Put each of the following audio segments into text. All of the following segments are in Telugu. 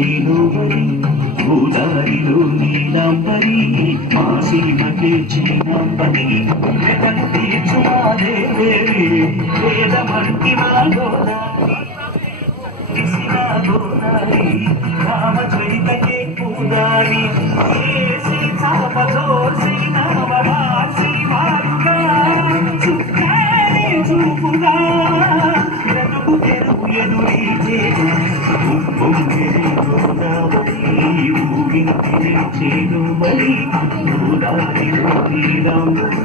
చేరువరి గోదారిలో నీలాంబరి మా సీమకే చీనాంబరి జగన్ వేదమంటి మా రామచరితకే పూదారి. ఊగింటిని చేరుమలి గోదారిలో నీలాంబరి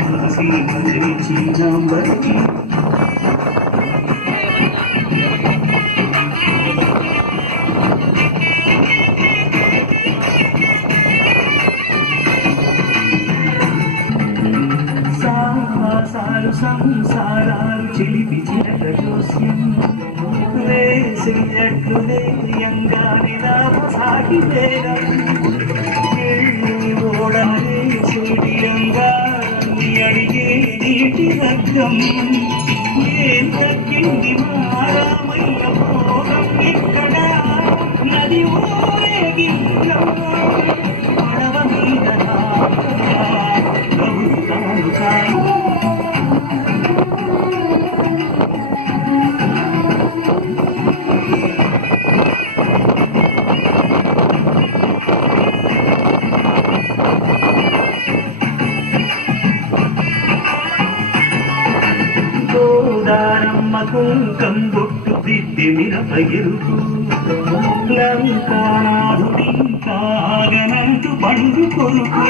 మాసి మధురి చీనాంబరి సాహసాలు సంసారాలు చెలిపి చిరక జోస్యం. వేసినట్లు లేయంగాని నామ సాగితేరం నీటి రగ్గం ఏం తగ్గింది మారామయ్య భోగం ఇక్కడ నది ఊరేగింద్రం పడవ మీద నాకుగా ప్రభుత్వాలు చాలు కుంకం బొట్టు దిద్ది మిరప ఎరుపు. లంకానాథుడి కాగనంటూ పండు కొరుకు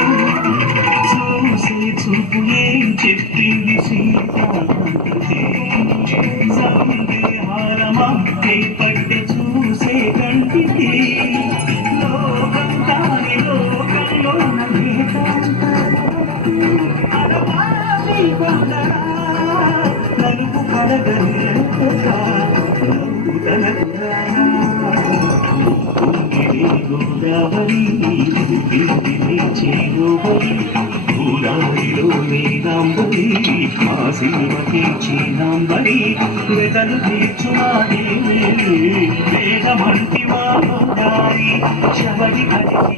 చూసి చూపు ఏం చెప్పింది సీతాకాంతికి సందేహాల పడ్డ చూసే కంటికి. లోకం కాని లోకంలో నలుపు గోదావరి చేరువరి గోదావరిలో వేదాంబరి మా వెతలు వేదమంటి శబరి కలిసి